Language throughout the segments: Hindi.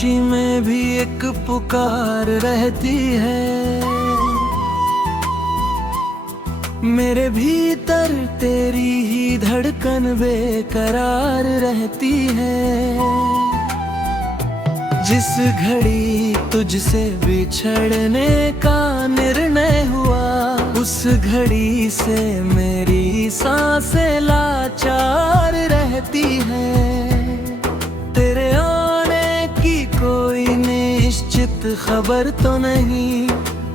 खामोशी में भी एक पुकार रहती है। मेरे भीतर तेरी ही धड़कन बेकरार रहती है। जिस घड़ी तुझसे बिछड़ने का निर्णय हुआ, उस घड़ी से मेरी सांसें लाचार रहती हैं। तेरे आने की कोई निश्चित खबर तो नहीं,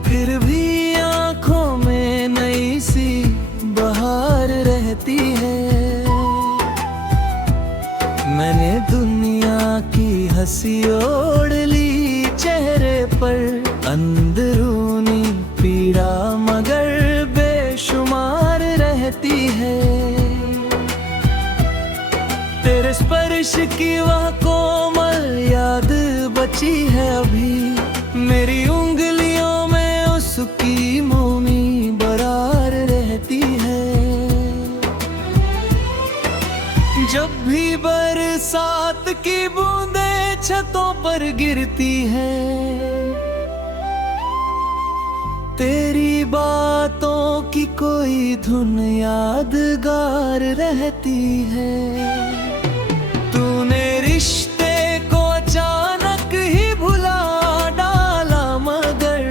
फिर भी आंखों में नई सी बहार रहती है। मैंने दुनिया की हंसी ओढ़ ली चेहरे पर, अंदरूनी पीड़ा मगर बेशुमार रहती है। तेरे स्पर्श की वह कोमल याद बची है अभी, मेरी उंगलियों में उसकी मोमी बरार रहती है। जब भी बरसात की बूंदें छतों पर गिरती हैं, तेरी बातों की कोई धुन यादगार रहती है। तूने रिश्ते को अचानक ही भुला डाला, मगर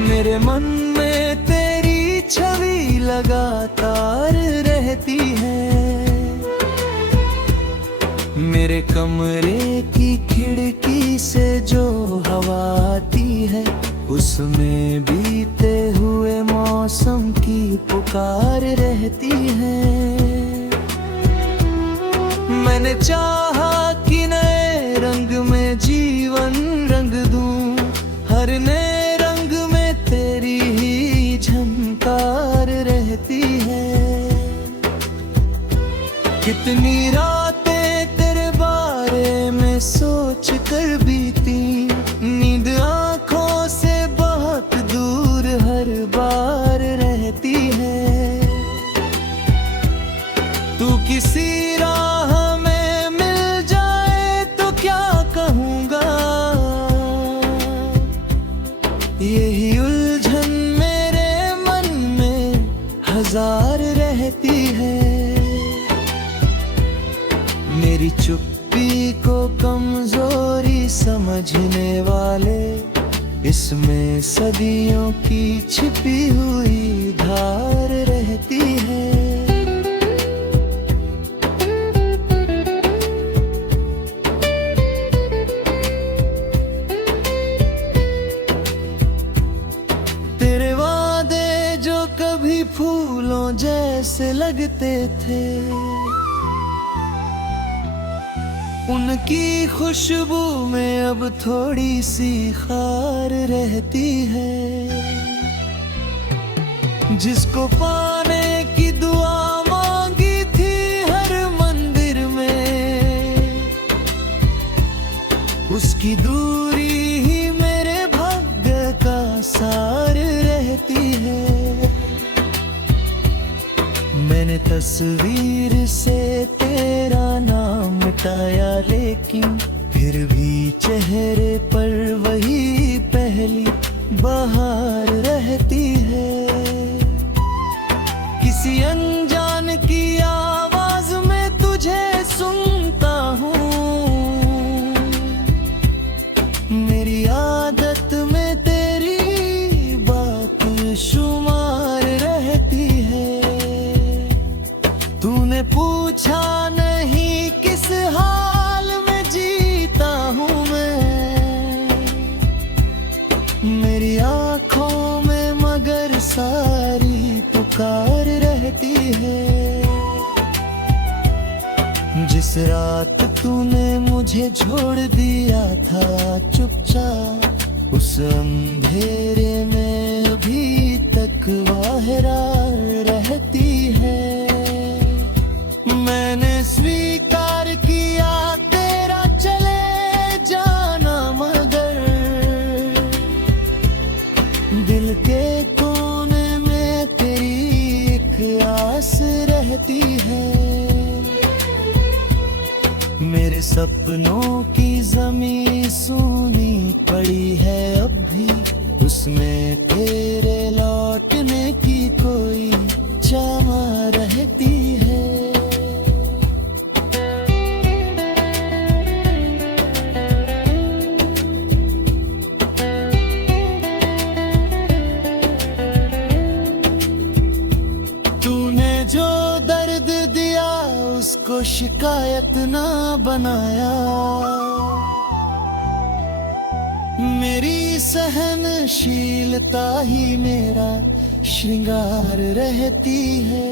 मेरे मन में तेरी छवि लगातार रहती है। मेरे कमरे की खिड़की से जो हवा आती है, उसमें बीते हुए मौसम की पुकार रहती है। मैंने चाहा कि नए रंग में जीवन रंग दूं, हर नए रंग में तेरी ही झनकार रहती है। कितनी रातें तेरे बारे में सोच कर बीती, नींद आंखों से बहुत दूर हर बार रहती है। तू किसी राह में मिल जाए तो क्या कहूँगा, यही उलझन मेरे मन में हजार रहती है। मेरी चुप्पी को कमजोरी समझने वाले, इसमें सदियों की छिपी हुई धार रहती है। तेरे वादे जो कभी फूलों जैसे लगते थे, उनकी खुशबू में अब थोड़ी सी खार रहती है। जिसको पाने की दुआ मांगी थी हर मंदिर में, उसकी दूरी ही मेरे भाग्य का सार रहती है। मैंने तस्वीर से तेरा नाम मिटाया, लेकिन फिर भी चेहरे पर वही पहली बहार रहती है। किसी अनजान की आवाज में तुझे सुनता हूँ, मेरी आदत में तेरी बात शुमार रहती है। तूने पूछा नहीं किस हाल में जीता हूँ मैं, मेरी आँखों में मगर सारी पुकार रहती है। जिस रात तूने मुझे छोड़ दिया था चुपचाप, उस अंधेरे में अभी तक वाहरा रहती है। मैंने स्वीकार किया तेरा चले जाना, मगर दिल के कोने में तेरी एक आस रहती है। मेरे सपनों की जमीन सूनी पड़ी है अब भी, उसमें तेरे लौटने की कोई चाह रहती है। तूने जो दर्द दिया उसको शिकायत ना बनाया, मेरी सहनशीलता ही मेरा श्रृंगार रहती है।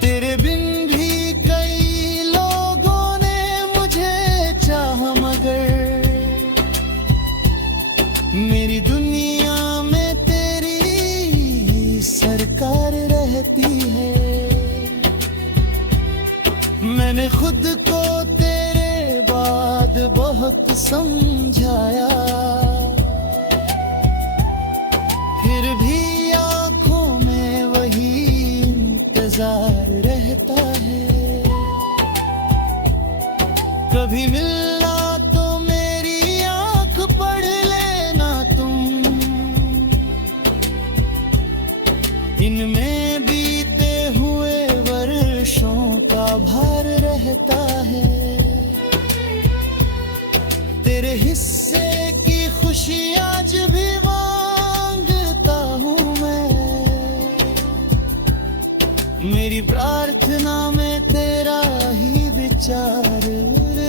तेरे बिन भी कई लोगों ने मुझे चाहा, मगर मेरी दुनिया में तेरी सरकार रहती है। मैंने खुद को तेरे बाद बहुत समझाया, फिर भी आंखों में वही इंतजार रहता है। कभी मिलना तो मेरी आंख पढ़ लेना तुम, इनमें बीते हुए वर्षों का भार रहता है। तेरे हिस्से की खुशी आज भी मांगता हूँ मैं, मेरी प्रार्थना में तेरा ही विचार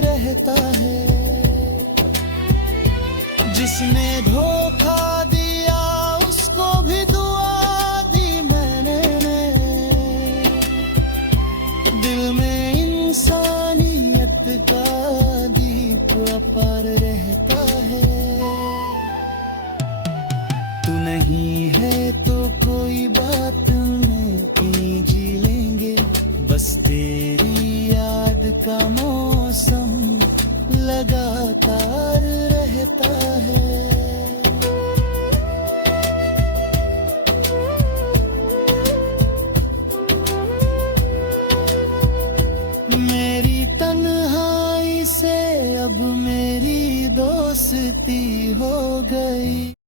रहता है। जिसने धोखा दिया उसको भी दुआ दी मैंने, दिल में इंसानियत का दीप अपार रहता है। तू नहीं है तो कोई बात नहीं, जी लेंगे बस तेरी याद का मौसम लगातार रहता है।